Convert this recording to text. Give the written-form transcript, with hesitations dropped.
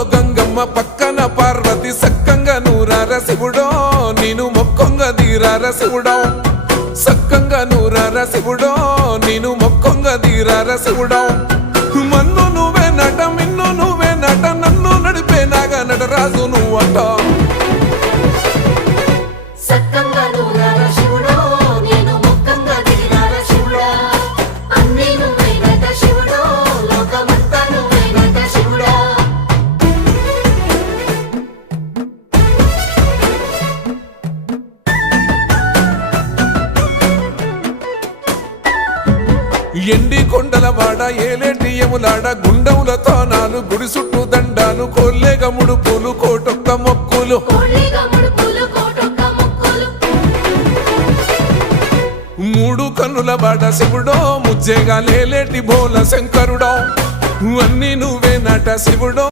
ఊళ్ళో గంగమ్మ పక్కన పార్వతి సక్కంగా నూరార శివుడో నేను మొక్కంగా దీరార శివుడో సక్కంగా నూరార శివుడో నేను మొక్కంగా దీరార శివుడో మన్ను నువ్వే నట మిన్ను నువ్వే నట నన్ను నడిపే నాగా నటరాజు నువ్వంట ఎండి కొండల వాడ ఏలేటి యములాడ గుండములతో నాలు గుడి చుట్టూ దండాలు కోల్లేగ ముడుపులు కోటొక్క మొక్కులు మూడు కన్నుల వాడ శివుడో ముజ్జేగా లేలేటి బోల శంకరుడో అన్నీ నువ్వే నట శివుడో